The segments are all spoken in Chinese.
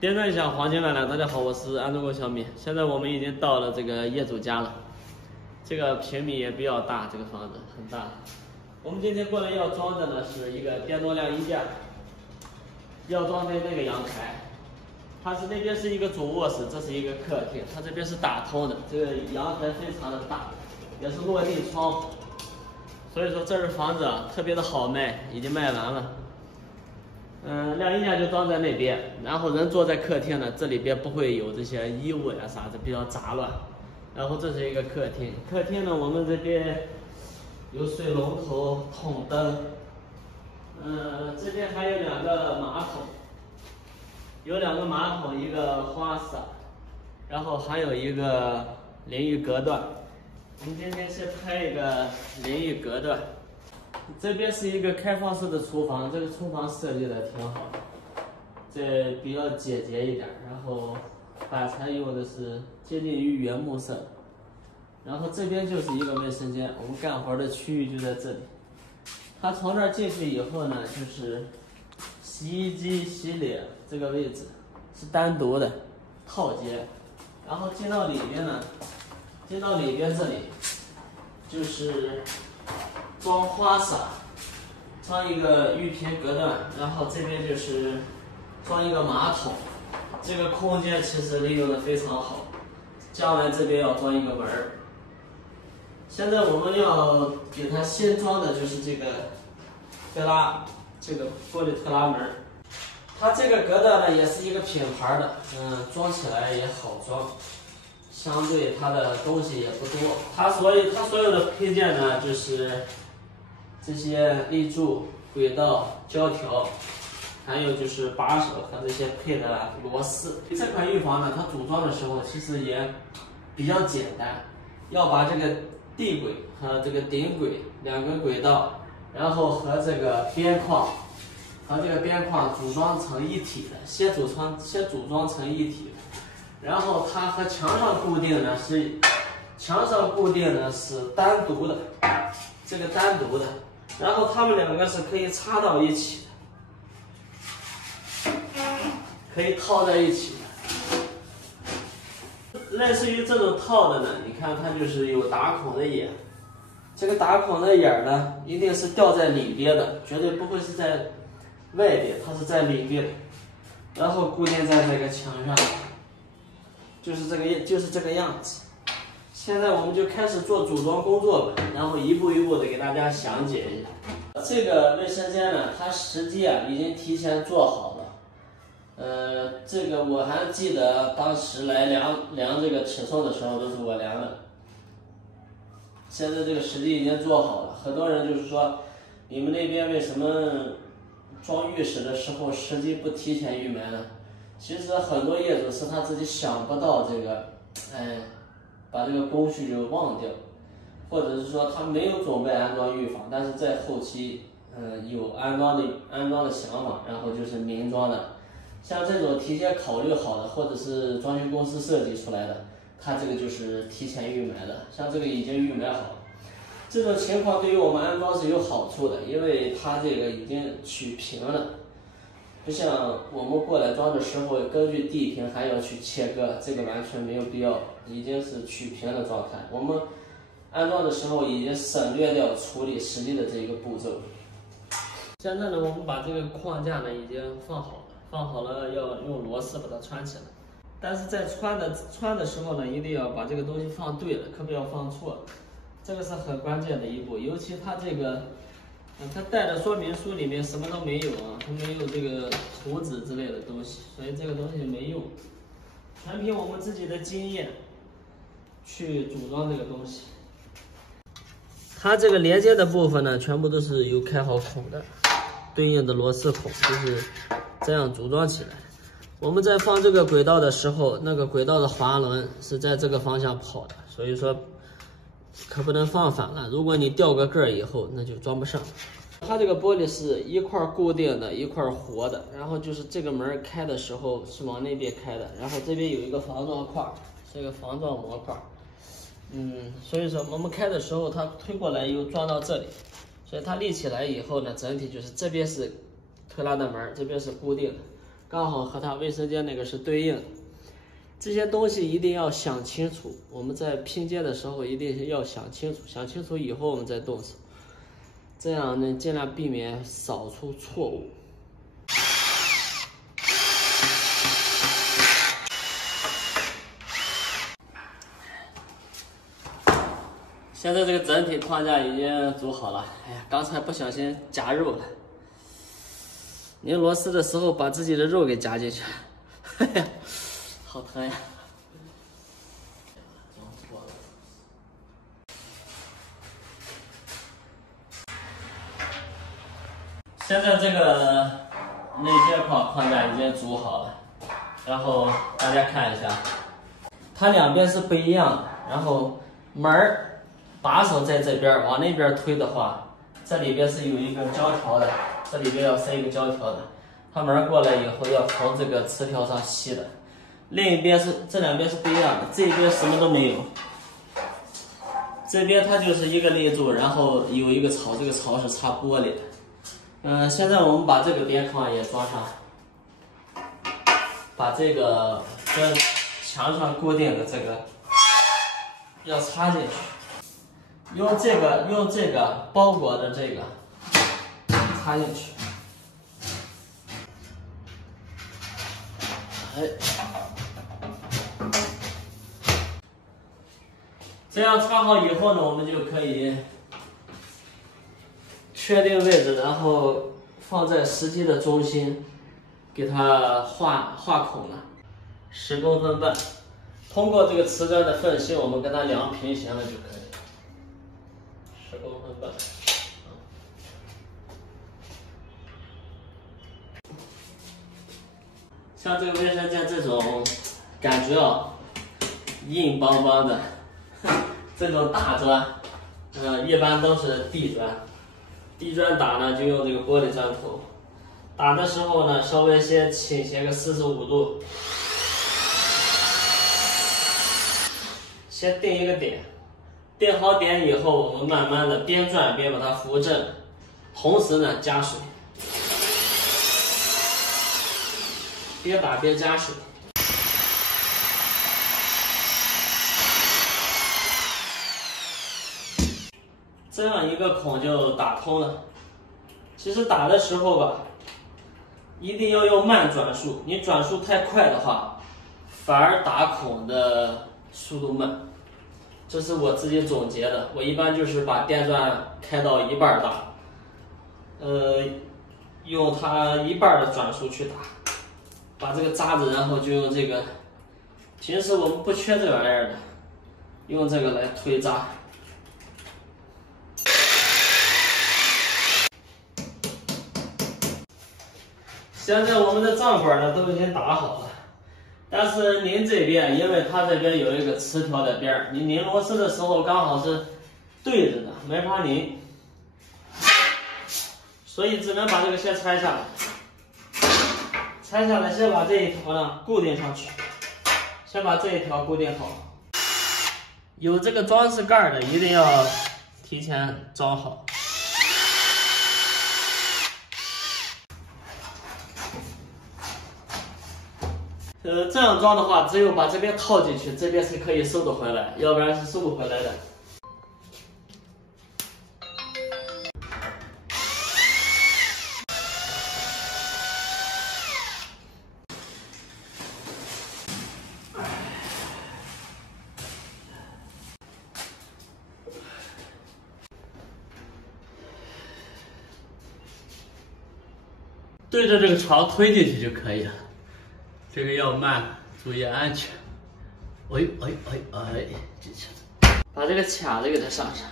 点赞一下黄金万来，大家好，我是安中国小米。现在我们已经到了这个业主家了，这个平米也比较大，这个房子很大。我们今天过来要装的呢是一个电动晾衣架，要装的那个阳台，它是那边是一个主卧室，这是一个客厅，它这边是打通的，这个阳台非常的大，也是落地窗，所以说这是房子啊特别的好卖，已经卖完了。晾衣架就装在那边，然后人坐在客厅呢，这里边不会有这些衣物呀啥的，比较杂乱。然后这是一个客厅，客厅呢我们这边有水龙头、筒灯，这边还有两个马桶，一个花洒，然后还有一个淋浴隔断。我们今天先拍一个淋浴隔断。这边是一个开放式的厨房，这个厨房设计的挺好的，这比较简洁一点，然后板材用的是接近于原木色，然后这边就是一个卫生间，我们干活的区域就在这里。它从这儿进去以后呢，就是洗衣机、洗脸这个位置是单独的套间，然后进到里边这里就是装花洒，装一个浴屏隔断，然后这边就是装一个马桶，这个空间其实利用的非常好。将来这边要装一个门儿，现在我们要给它新装的就是这个这个玻璃特拉门，它这个隔断呢也是一个品牌的，装起来也好装。相对它的东西也不多，它所有的配件呢，就是这些立柱、轨道、胶条，还有就是把手和这些配的螺丝。这款浴房呢，它组装的时候其实也比较简单，要把这个地轨和这个顶轨两个轨道，然后和这个边框组装成一体的，先组装成一体的。然后它和墙上固定呢是单独的，这个单独的，然后它们两个是可以插到一起的，可以套在一起的。类似于这种套的呢，你看它就是有打孔的眼，这个打孔的眼呢一定是吊在里边的，绝对不会是在外边，它是在里边，然后固定在这个墙上。就是这个样子。现在我们就开始做组装工作吧，然后一步一步的给大家详解一下。这个卫生间呢，它实际已经提前做好了。这个我还记得当时来量这个尺寸的时候都是我量的。现在这个实际已经做好了，很多人就是说，你们那边为什么装浴室的时候实际不提前预埋呢？其实很多业主是他自己想不到这个，把这个工序就忘掉，或者是说他没有准备安装浴房，但是在后期，有安装的想法，然后就是明装的。像这种提前考虑好的，或者是装修公司设计出来的，它这个就是提前预埋的。像这个已经预埋好了，这种情况对于我们安装是有好处的，因为它这个已经取平了。不像我们过来装的时候，根据地平还要去切割，这个完全没有必要，已经是取平的状态。我们安装的时候已经省略掉处理实际的这个步骤。现在呢，我们把这个框架呢已经放好了，要用螺丝把它穿起来。但是在穿的时候呢，一定要把这个东西放对了，可不要放错了，这个是很关键的一步。尤其它这个。它带的说明书里面什么都没有啊，它没有这个图纸之类的东西，所以这个东西没用，全凭我们自己的经验去组装这个东西。它这个连接的部分呢，全部都是有开好孔的，对应的螺丝孔就是这样组装起来。我们在放这个轨道的时候，那个轨道的滑轮是在这个方向跑的，所以说可不能放反了，如果你掉个个儿以后，那就装不上。它这个玻璃是一块固定的，一块活的，然后就是这个门开的时候是往那边开的，然后这边有一个防撞块，是一个防撞模块。所以说我们开的时候它推过来又撞到这里，所以它立起来以后呢，整体就是这边是推拉的门，这边是固定的，刚好和它卫生间那个是对应的。这些东西一定要想清楚，我们在拼接的时候一定是要想清楚，想清楚以后我们再动手，这样呢尽量避免扫出错误。现在这个整体框架已经组好了，哎呀，刚才不小心夹肉了。拧螺丝的时候把自己的肉给夹进去，哎呀，好疼呀！现在这个内接框架已经组好了，然后大家看一下，它两边是不一样的，然后门儿。把手在这边往那边推的话，这里边是有一个胶条的，这里边要塞一个胶条的，它门过来以后要从这个磁条上吸的。另一边是这两边是不一样的，这边什么都没有，这边它就是一个立柱，然后有一个槽，这个槽是插玻璃的。现在我们把这个边框也装上，把这个跟墙上固定的这个要插进去。用这个包裹的这个插进去，哎，这样插好以后呢，我们就可以确定位置，然后放在实际的中心，给它画孔了，10公分半。通过这个瓷砖的缝隙，我们跟它量平行了就可以。10公分半，像这个卫生间这种感觉啊，硬邦邦的，这种大砖，一般都是地砖。地砖打呢就用这个玻璃砖头，打的时候呢稍微先倾斜个45度，先定一个点。定好点以后，我们慢慢的边转边把它扶正，同时呢加水，边打边加水。这样一个孔就打通了。其实打的时候吧，一定要用慢转速，你转速太快的话，反而打孔的速度慢。这是我自己总结的，我一般就是把电钻开到1半大，用它1半的转速去打，把这个渣子，然后就用这个，平时我们不缺这玩意儿的，用这个来推渣。现在我们的脏管呢都已经打好了。但是您这边，因为它这边有一个磁条的边儿，你拧螺丝的时候刚好是对着的，没法拧，所以只能把这个先拆下来。拆下来，先把这一条呢固定上去，先把这一条固定好。有这个装饰盖的一定要提前装好。这样装的话，只有把这边套进去，这边是可以收得回来，要不然是收不回来的。对着这个床推进去就可以了。这个要慢，注意安全。哎，进去了。把这个卡子给它上上。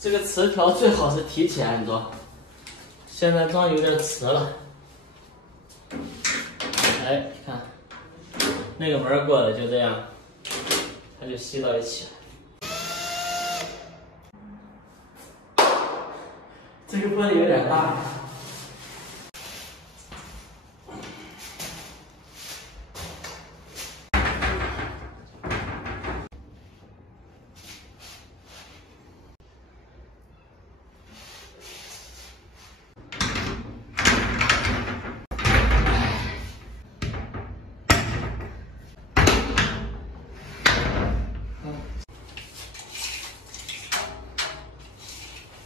这个磁条最好是提前安装，现在装有点迟了。哎，看。那个门过来就这样，它就吸到一起了。这个玻璃有点大。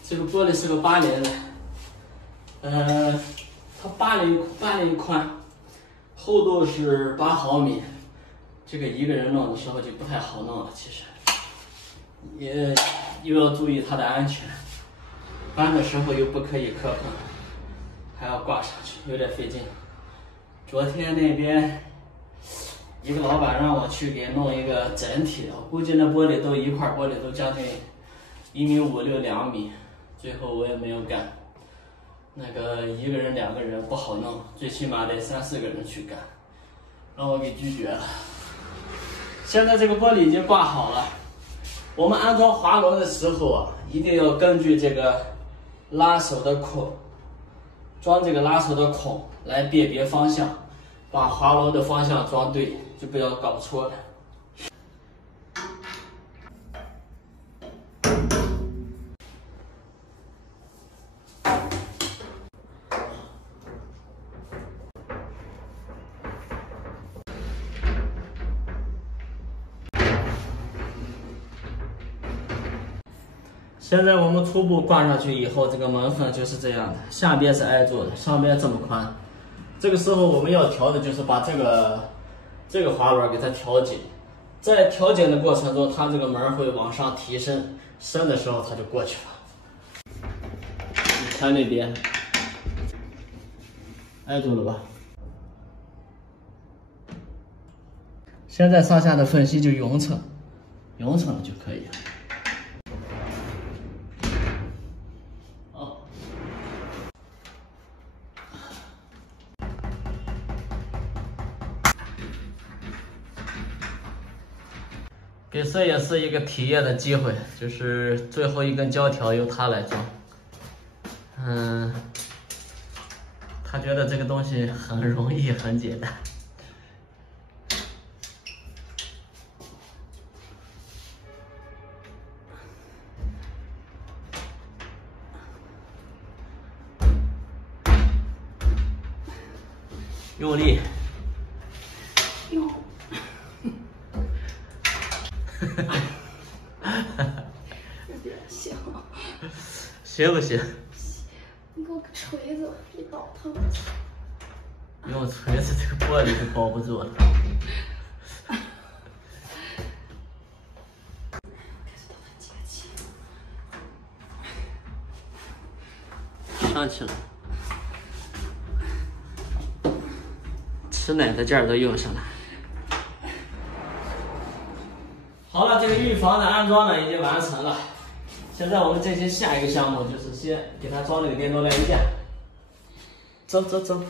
这个玻璃是个80的，它80宽，厚度是8毫米。这个一个人弄的时候就不太好弄了，其实也又要注意它的安全，搬的时候又不可以磕碰，还要挂上去，有点费劲。昨天那边一个老板让我去给弄一个整体的，我估计那玻璃都一块玻璃都将近1.56米、2米，最后我也没有干。那个一个人、2个人不好弄，最起码得3、4个人去干，让我给拒绝了。现在这个玻璃已经挂好了，我们安装滑轮的时候啊，一定要根据这个拉手的孔，装这个拉手的孔来辨别方向，把滑轮的方向装对，就不要搞错了。现在我们初步挂上去以后，这个门缝就是这样的，下边是挨住的，上边这么宽。这个时候我们要调的就是把这个滑轮给它调紧，在调紧的过程中，它这个门会往上提升，升的时候它就过去了。你看那边挨住了吧？现在上下的缝隙就匀称了就可以了。给摄影师一个体验的机会，就是最后一根胶条由他来装。他觉得这个东西很容易，很简单。用力。有点像。行不行？你给我个锤子，别倒腾。用锤子，这个玻璃就包不住了。上去了，吃奶的劲儿都用上了。好了，这个预防的安装呢已经完成了。现在我们进行下一个项目，就是先给它装这个电动晾衣架。走走走。